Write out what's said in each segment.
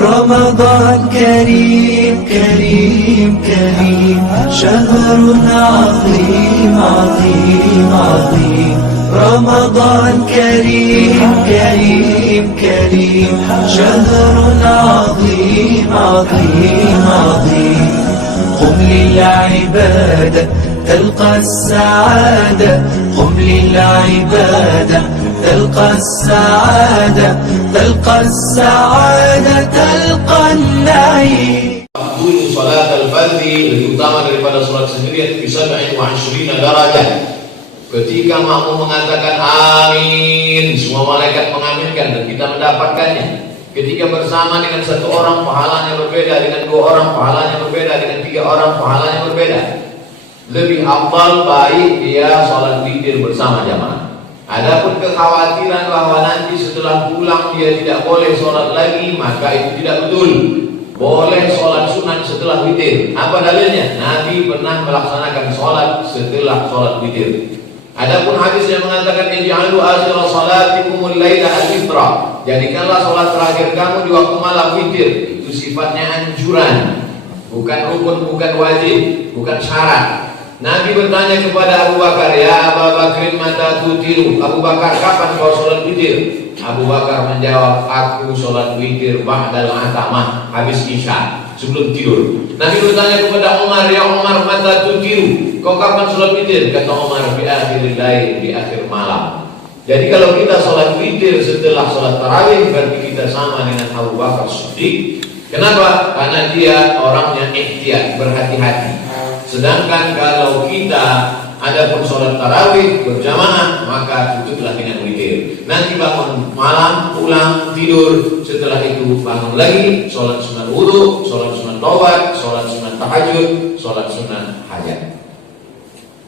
رمضان كريم كريم كريم شهر عظيم عظيم عظيم رمضان كريم كريم كريم شهر عظيم عظيم عظيم قم للعبادة تلقى السعادة قم للعبادة تلقى السعادة تلقى السعادة تلقى النعيم. Dulu salat al-fardhi lebih utama daripada salat sendirian bisa 27 derajat. Ketika makmum mengatakan amin, semua malaikat mengaminkan dan kita mendapatkannya. Ketika bersama dengan satu orang pahalanya berbeda, dengan dua orang pahalanya berbeda, dengan tiga orang pahalanya berbeda. Lebih afdal baik dia salat witir bersama jamaah. Adapun kekhawatiran bahwa nanti setelah pulang dia tidak boleh sholat lagi, maka itu tidak betul. Boleh sholat sunat setelah witir. Apa dalilnya? Nabi pernah melaksanakan sholat setelah sholat witir. Adapun hadis yang mengatakan ij'alu akhir salatikumul laila al-fitra, jadikanlah sholat terakhir kamu di waktu malam witir. Itu sifatnya anjuran, bukan rukun, bukan wajib, bukan syarat. Nabi bertanya kepada Abu Bakar, ya Abu Bakar mata tutiru, Abu Bakar kapan kau sholat witir? Abu Bakar menjawab, aku sholat witir ba'dal atamah, habis isya, sebelum tidur. Nabi bertanya kepada Umar, ya Umar mata tutiru, kau kapan sholat witir? Kata Umar, di akhir lail, di akhir malam. Jadi kalau kita sholat witir setelah sholat tarawih, berarti kita sama dengan Abu Bakar Siddiq. Kenapa? Karena dia orangnya ihtiyat, berhati-hati. Sedangkan kalau kita adapun sholat tarawih berjamaah, maka tutuplah dengan witir. Nanti bangun malam, pulang, tidur. Setelah itu bangun lagi, sholat sunat wudu, sholat sunat taubat, sholat sunat tahajud, sholat sunat hajat.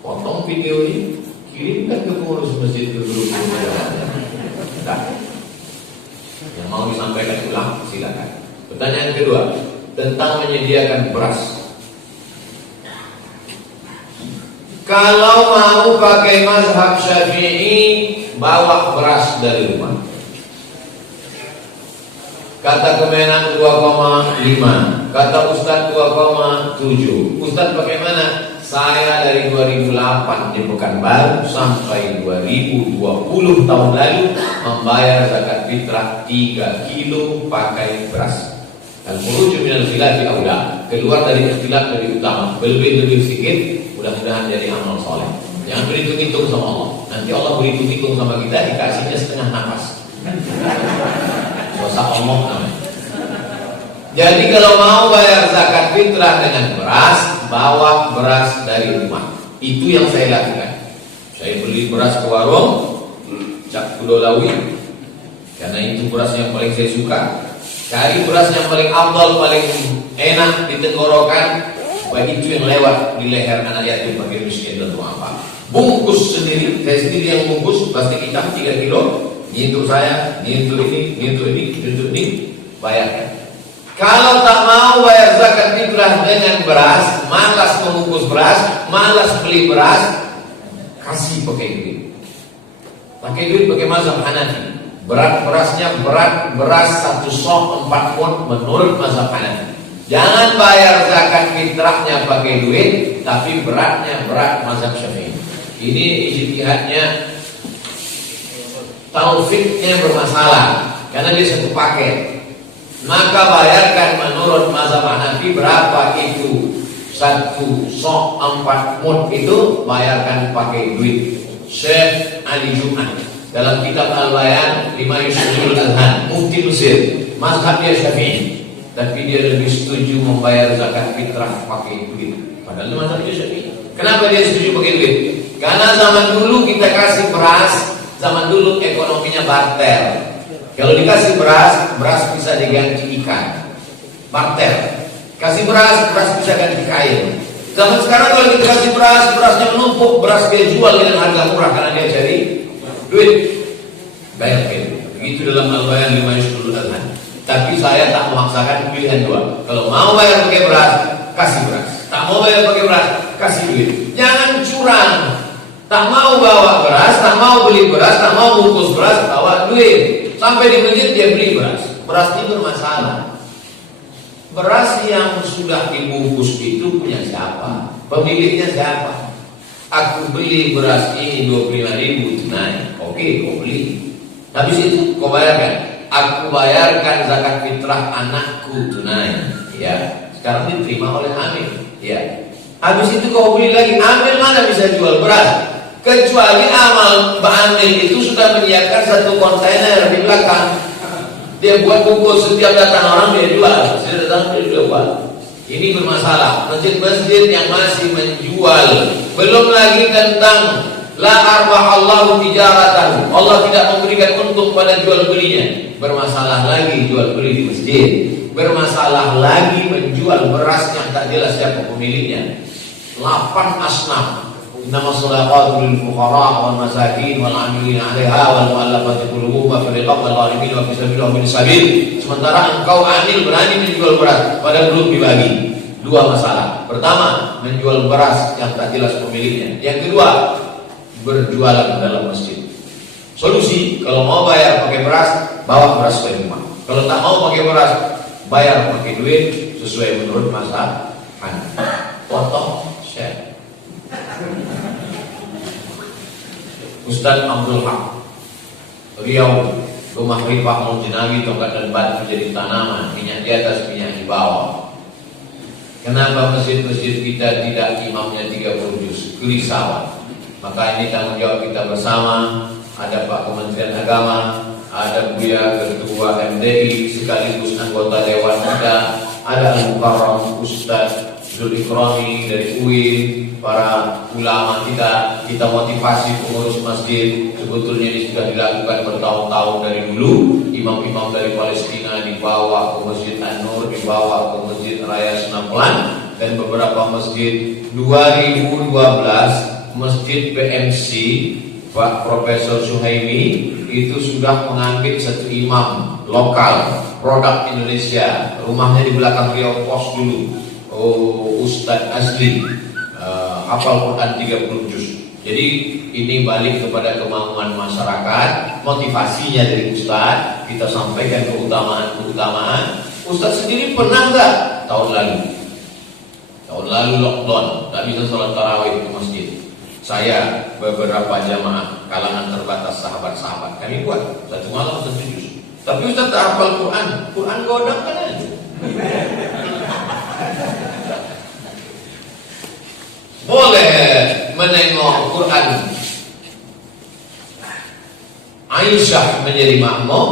Potong video ini, kirimkan ke pengurus masjid ke grup. Yang mau disampaikan ulang, silakan. Pertanyaan kedua tentang menyediakan beras. Kalau mau pakai mazhab Syafi'i, bawa beras dari rumah. Kata Kemenak 2,5, kata Ustadz 2,7. Ustadz bagaimana? Saya dari 2008 di Pekanbaru sampai 2020 tahun lalu membayar zakat fitrah 3 kilo pakai beras. Al-Khuruj minal khilafi aula, keluar dari ikhtilaf dari utama, lebih sedikit. Mudah-mudahan jadi amal soleh. Jangan berhitung-hitung sama Allah. Nanti Allah berhitung-hitung sama kita, dikasihnya setengah nafas. Dosa Allah namanya. Jadi kalau mau bayar zakat fitrah dengan beras, bawa beras dari rumah. Itu yang saya lakukan. Saya beli beras ke warung, Cak Kudolawi, karena itu beras yang paling saya suka. Cari beras yang paling afdal, paling enak di tenggorokan. Baik itu yang lewat di leher anak yatim, bagi miskin dan duafa. Bungkus sendiri, saya sendiri yang bungkus, plastik hitam 3 kilo. Ini untuk saya, ini untuk ini, ini untuk ini, ini untuk ini, bayarkan. Kalau tak mau bayar zakat fitrah dengan beras, malas membungkus beras, malas beli beras, kasih pakai duit. Pakai duit pakai mazhab Hanafi. Berat berasnya beras 1 sok 4 mun menurut mazhab Hanafi. Jangan bayar zakat fitrahnya pakai duit, tapi beratnya berat mazhab Syafi'i. Ini ijtihadnya, taufiknya bermasalah karena dia satu paket. Maka bayarkan menurut mazhab Hanafi berapa itu 1 sok 4 mun itu, bayarkan pakai duit. Syekh Ali Jum'ah dalam kitab Al-Bayan lima Yushurul Adhan, mufti Mesir, mazhabnya Syafi'i. Tapi dia lebih setuju membayar zakat fitrah pakai duit. Padahal mazhabnya Syafi'i. Kenapa dia setuju pakai duit? Karena zaman dulu kita kasih beras, zaman dulu ekonominya barter. Kalau dikasih beras, beras bisa diganti ikan. Barter. Kasih beras, beras bisa ganti kain. Zaman sekarang kalau kita kasih beras, berasnya menumpuk, beras dia jual dengan harga murah karena dia cari duit. Bayar duit. Begitu dalam Al-Bayan lima Yushurul Adhan. Tapi saya tak memaksakan, pilihan dua. Kalau mau bayar pakai beras, kasih beras. Tak mau bayar pakai beras, kasih duit. Jangan curang. Tak mau bawa beras, tak mau beli beras, tak mau bungkus beras, bawa duit. Sampai di masjid dia beli beras. Beras ini bermasalah. Beras yang sudah dibungkus itu punya siapa? Pemiliknya siapa? Aku beli beras ini 25.000 tunai. Oke, kau beli. Habis itu kau bayarkan. Aku bayarkan zakat fitrah anakku tunai. Ya, sekarang diterima oleh Amil. Ya. Habis itu kau beli lagi. Amil mana bisa jual beras? Kecuali amal Mbak Amil itu sudah menyiapkan satu kontainer di belakang. Dia buat bungkus, setiap datang orang dia jual. Setiap datang dia jual. Ini bermasalah. Masjid-masjid yang masih menjual. Belum lagi tentang la arbahallahu tijaratan. Allah tidak memberikan untung pada jual belinya. Bermasalah lagi jual beli di masjid. Bermasalah lagi menjual beras yang tak jelas siapa pemiliknya. 8 asnaf. Innama shadaqatu lil fuqara wal masakin wal 'amilina 'alaiha wal mu'allafati qulubuhum wa fil riqab wal gharimin wa fi sabilillah wa min sabil. Sementara engkau Amil berani menjual beras padahal belum dibagi. Dua masalah. Pertama, menjual beras yang tak jelas pemiliknya. Yang kedua, berjualan dalam masjid. Solusi, kalau mau bayar pakai beras, bawa beras ke rumah. Kalau tak mau pakai beras, bayar pakai duit sesuai menurut masalah. Foto, share. Ustaz Abdul Haq Riau, rumah rifah Al-Jinawi, tongkat dan batu jadi tanaman, minyak di atas, minyak di bawah. Kenapa masjid-masjid kita tidak imamnya 30 juz? Kerisauan. Maka ini tanggung jawab kita bersama. Ada Pak Kementerian Agama, ada Buya Ketua MDI sekaligus anggota Dewan kita, ada Al-Mukarram Ustaz Zul Ikrami dari UIN, para ulama kita motivasi pengurus masjid. Sebetulnya ini sudah dilakukan bertahun-tahun dari dulu. Imam-imam dari Palestina dibawa ke Masjid An-Nur, dibawa ke Masjid Raya Senaplan, dan beberapa masjid. 2012 Masjid PMC Pak Profesor Suhaimi itu sudah mengambil satu imam lokal produk Indonesia, rumahnya di belakang Riau Pos dulu. Ustadz Asli hafal Quran 30 juz. Jadi ini balik kepada kemauan masyarakat, motivasinya dari Ustadz. Kita sampaikan keutamaan. Ustadz sendiri pernah nggak tahun lalu lockdown, tak bisa sholat tarawih di masjid. Saya beberapa jamaah kalangan terbatas sahabat-sahabat kami buat satu malam 1 juz. Tapi Ustadz tak hafal Quran godang kan aja. Boleh menengok Quran. Aisyah menjadi makmum,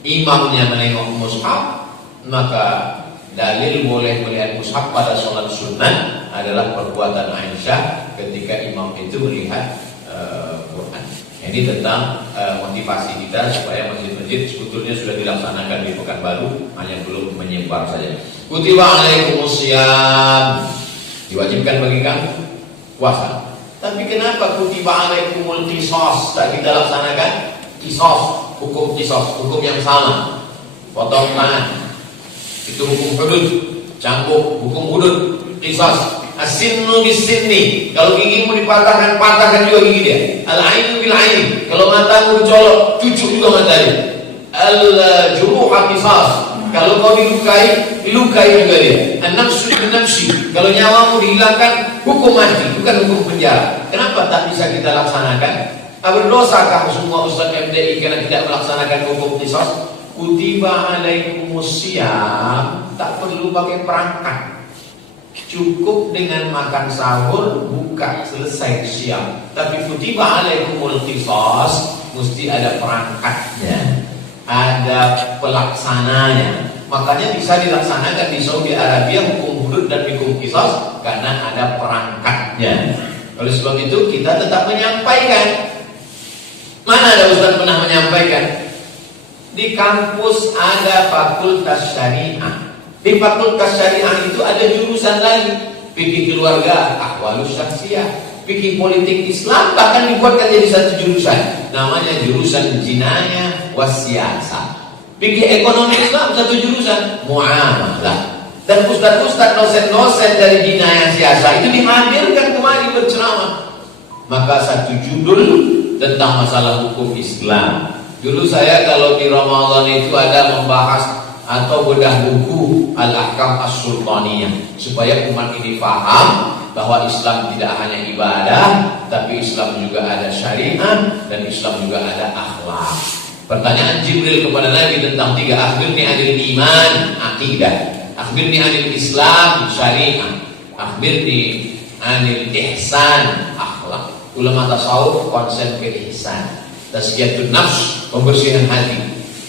imamnya menengok mushaf, maka dalil boleh melihat mushaf pada sholat sunnah adalah perbuatan Aisyah ketika imam itu melihat Quran. Ini tentang motivasi kita supaya masjid-masjid sebetulnya sudah dilaksanakan di Pekanbaru, hanya belum menyebar saja. Kutiba alaikumusiyam, diwajibkan bagi kamu puasa. Tapi kenapa kutiba alaikumul qisas tak kita laksanakan? Qisas, hukum qisas, hukum yang sama. Potong tangan, itu hukum hudud. Cambuk, hukum hudud. Qisas, as-sinnu bis-sinni. Kalau gigimu dipatahkan, patahkan juga gigi dia. Al-ainu bil-ain. Kalau matamu dicolok, cucuk juga matanya. Al-juruha qisas. Kalau kau dilukai juga dia. An-nafsu bin-nafsi. Kalau nyawamu dihilangkan, hukum mati, bukan hukum penjara. Kenapa tak bisa kita laksanakan? Berdosakah semua Ustaz MDI karena tidak melaksanakan hukum qisas? Kutiba alaikumusiyam, tak perlu pakai perangkat. Cukup dengan makan sahur, buka, selesai siam. Tapi kutiba alaikumul qisas, mesti ada perangkatnya, ada pelaksananya. Makanya bisa dilaksanakan di Saudi Arabia hukum hudud dan hukum qisas karena ada perangkatnya. Oleh sebab itu kita tetap menyampaikan. Mana ada Ustaz pernah menyampaikan? Di kampus ada fakultas syariah. Di fakultas syariah itu ada jurusan lagi, fikih keluarga, ahwalus syakhsiyah, fikih politik Islam, bahkan dibuatkan jadi satu jurusan. Namanya jurusan jinayah wasiyasa. Fikih ekonomi Islam satu jurusan, muamalah. Dan ustaz-ustaz dosen-dosen dari Jinayah Siasa itu dihadirkan kemari berceramah. Maka satu judul tentang masalah hukum Islam. Dulu saya kalau di Ramadan itu ada membahas atau bedah buku Al-Ahkam As-Sultaniyah, supaya umat ini paham bahwa Islam tidak hanya ibadah, tapi Islam juga ada syariat dan Islam juga ada akhlak. Pertanyaan Jibril kepada Nabi tentang tiga, akhbirni anil iman, akidah, akhbirni anil Islam, syariat, akhbirni anil ihsan, akhlak. Ulama tasawuf konsep ke ihsan, tazkiyatun nafs, pembersihan hati.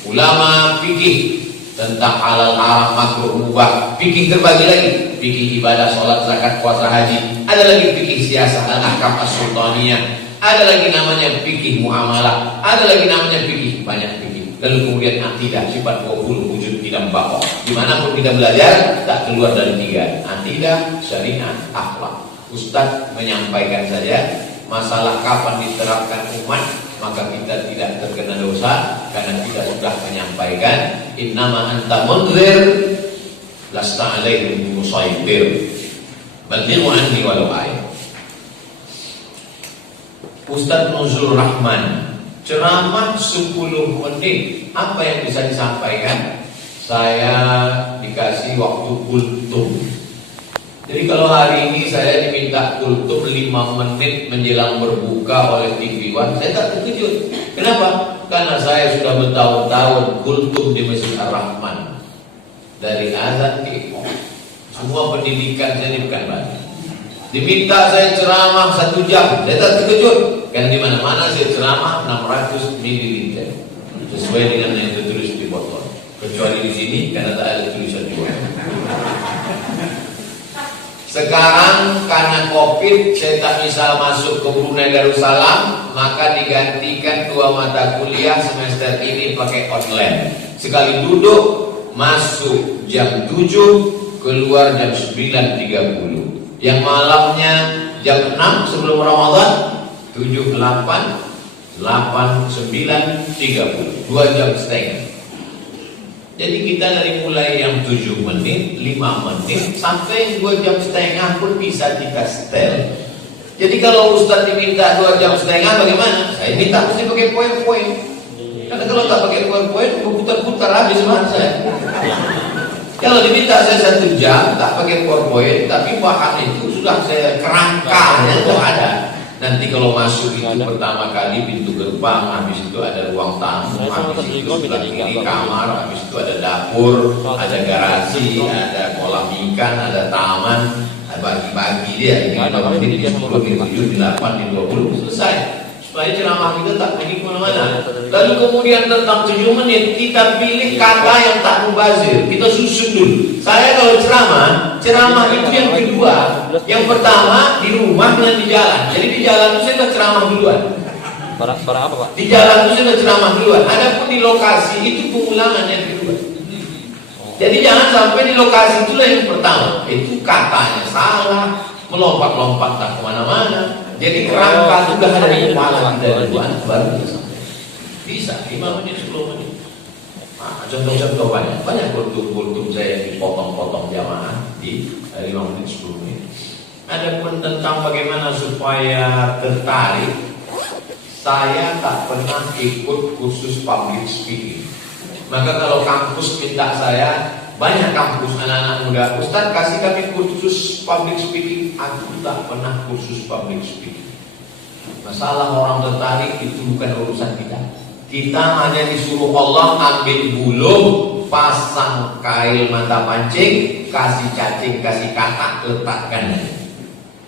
Ulama fikih tentang halal haram makruh mubah. Fikih terbagi lagi, fikih ibadah, sholat, zakat, puasa, haji. Ada lagi fikih siasah, al-ahkam as-sultaniyah. Ada lagi namanya fikih muamalah. Ada lagi namanya fikih, banyak fikih. Lalu kemudian akidah, sifat 20 wujud tidak bapak. Dimanapun kita belajar tak keluar dari tiga, akidah, syariat, akhlak. Ustadz menyampaikan saja masalah kapan diterapkan umat, maka kita tidak terkena dosa karena kita sudah menyampaikan innama anta munzir lasta alaihim musaitir ballighu anni walau ayat. Ustaz Nuzul Rahman ceramah 10 menit, apa yang bisa disampaikan? Saya dikasih waktu kultum. Jadi kalau hari ini saya diminta kultum 5 menit menjelang berbuka oleh TV One, saya tak terkejut. Kenapa? Karena saya sudah bertahun-tahun kultum di Masjid Ar-Rahman. Dari azan ke semua pendidikan saya ini bukan banyak. Diminta saya ceramah 1 jam, saya tak terkejut. Karena di mana-mana saya ceramah 600 ml sesuai dengan yang tertulis di botol. Kecuali di sini karena tak ada tulisan juga. Sekarang karena COVID saya tak bisa masuk ke Brunei Darussalam, maka digantikan 2 mata kuliah semester ini pakai online. Sekali duduk masuk jam 7, keluar jam 9.30. Yang malamnya jam 6 sebelum Ramadan 7, 8, 8, 9, 30, 2 jam setengah. Jadi kita dari mulai yang 7 menit, 5 menit sampai 2 jam setengah pun bisa kita setel. Jadi kalau Ustaz diminta 2 jam setengah bagaimana? Saya minta mesti pakai poin-poin. Karena kalau tak pakai poin-poin, putar-putar habis saya. Kalau diminta saya 1 jam tak pakai poin-poin, tapi bahan itu sudah saya kerangkanya itu ada. Nanti kalau masuk itu pertama kali pintu gerbang, habis itu ada ruang tamu, habis itu sebelah kiri kamar, habis itu ada dapur, ada garasi, ada kolam ikan, ada taman, bagi-bagi dia. Ini kalau ini di 10, di 7, di 8, di 20 selesai. Supaya ceramah kita tak pergi kemana-mana. Lalu kemudian tentang 7 menit kita pilih kata yang tak mubazir. Kita susun dulu. Saya kalau ceramah itu yang kedua. Yang pertama di rumah dan di jalan. Jadi di jalan itu saya tak ceramah duluan. Barang apa Pak? Di jalan itu saya tak ceramah duluan. Adapun di lokasi itu pengulangan yang kedua. Jadi jangan sampai di lokasi itulah yang pertama. Itu katanya salah, melompat-lompat tak kemana-mana. Jadi kerangka sudah ada di kepala kita duluan, baru bisa 5 menit, 10 menit. Nah, contoh-contoh banyak kultum saya yang dipotong-potong jamaah di 5 menit, 10 menit. Adapun tentang bagaimana supaya tertarik, saya tak pernah ikut kursus public speaking. Maka kalau kampus minta saya, banyak kampus anak-anak muda, Ustaz kasih kami kursus public speaking. Aku tak pernah kursus public speaking. Masalah orang tertarik itu bukan urusan kita. Kita hanya disuruh Allah ambil buluh, pasang kail mata pancing, kasih cacing, kasih kata, letakkan.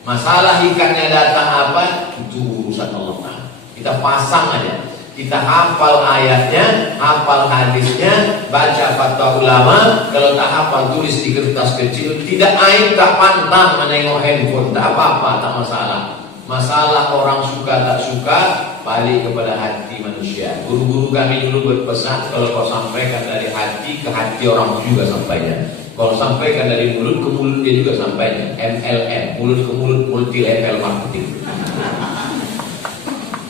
Masalah ikannya datang apa, itu urusan Allah. Kita pasang aja. Kita hafal ayatnya, hafal hadisnya, baca fatwa ulama. Kalau tak hafal, tulis di kertas kecil. Tidak aib, tak pantang menengok handphone, tak apa-apa, tak masalah. Masalah orang suka tak suka, balik kepada hati manusia. Guru-guru kami dulu berpesan, kalau kau sampaikan dari hati ke hati orang juga sampainya. Kalau sampaikan dari mulut ke mulut dia juga sampainya. MLM, mulut ke mulut, multi level marketing.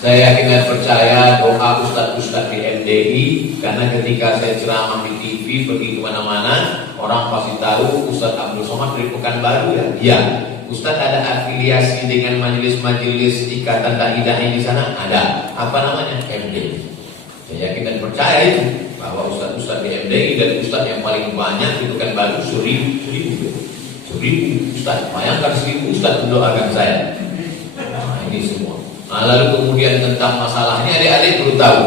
Saya yakin dan percaya doa ustaz-ustaz di MDI, karena ketika saya ceramah di TV, pergi kemana-mana, orang pasti tahu Ustadz Abdul Somad dari Pekanbaru ya. Iya. Ustadz ada afiliasi dengan majelis-majelis ikatan dai-dai di sana? Ada. Apa namanya? MDI. Saya yakin dan percaya itu bahwa Ustadz-Ustadz di MDI dan Ustadz yang paling banyak di Pekanbaru 1000 Ustadz. Bayangkan 1000 Ustadz mendoakan saya. Nah ini semua. Nah, lalu kemudian tentang masalahnya adik-adik perlu tahu.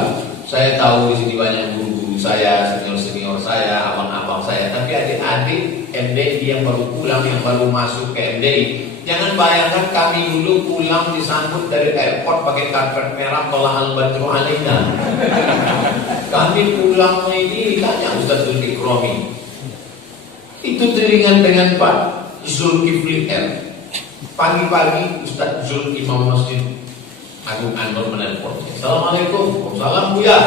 Saya tahu di sini banyak guru-guru saya, senior-senior saya, abang-abang saya. Tapi adik-adik MDI yang baru pulang, yang baru masuk ke MDI, jangan bayangkan kami dulu pulang disambut dari airport pakai karpet merah tolak al-badru alaina. Kami pulang ini tanya Ustaz Zulkifli. Itu teringat dengan Pak Zulkifli R. Pagi-pagi Ustaz Zulkifli Imam Masjid Agung Anwar menelpon. Assalamualaikum. Waalaikumsalam Buya.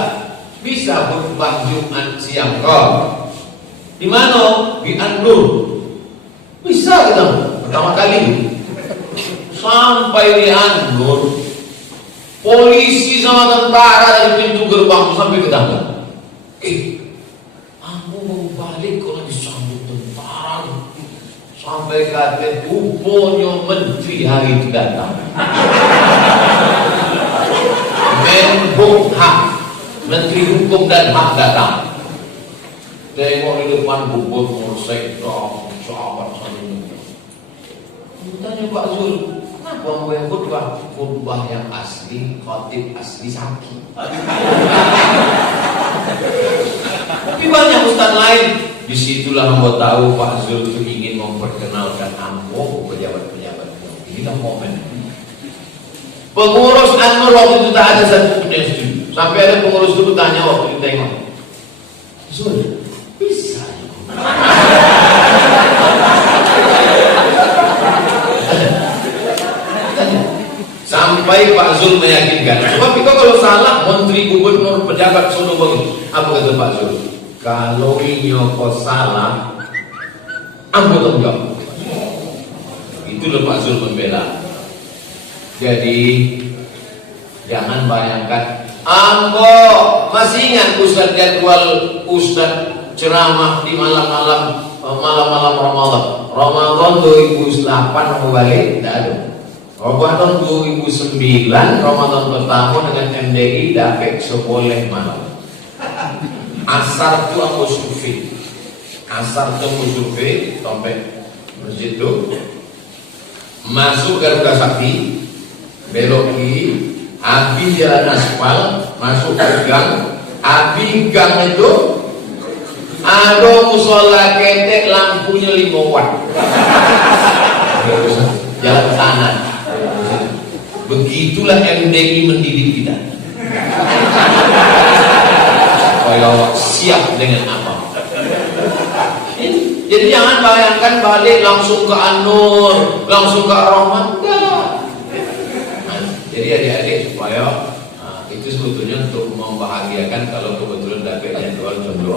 Bisa khutbah Jumat siang kau? Di mana? Di Andur. Bisa kita pertama kali. Sampai di Andur, polisi sama tentara dari pintu gerbang sampai ke tangga. Aku mau balik kalau disambut tentara. Sampai kata rupanya menteri hari itu datang. Menkumham, Menteri Hukum dan Hak datang. Tengok di depan gubernur sektor sahabat saya. Tanya Pak Zul, kenapa mau yang khutbah yang asli, khotib asli saki. Tapi banyak ustaz lain. Disitulah mau tahu Pak Zul itu ingin memperkenalkan ampuh pejabat-pejabat. Inilah momen. Pengurus Anwar waktu itu tak ada satu pun yang setuju. Sampai ada pengurus dulu tanya waktu ditengok, Zul, bisa? Sampai Pak Zul meyakinkan. Sebab kita kalau salah, menteri, gubernur, pejabat sono bagus. Apa kata Pak Zul? Kalau nyoko salah, ambo tanggung. Itulah Pak Zul membela. Jadi jangan bayangkan. Ambo masih ingat Ustaz jadwal Ustaz ceramah di malam-malam Ramadan. Ramadan 2008 mau balik, tidak ada. Ramadan 2009 Ramadan pertama dengan MDI dapat seboleh malam. Asar tu aku survei. Asar tu aku survei sampai masjid tu. Masuk Garuda Sakti, belok kiri, habis jalan aspal, masuk ke gang. Habis gang itu ada musola ketek lampunya 5 watt. Jalan tanah. Begitulah MDI mendidik kita. Supaya siap dengan apa. Jadi jangan bayangkan balik langsung ke Anur, langsung ke Ar-Rahman. Jadi adik-adik supaya itu sebetulnya untuk membahagiakan kalau kebetulan dapat jadwal jomblo.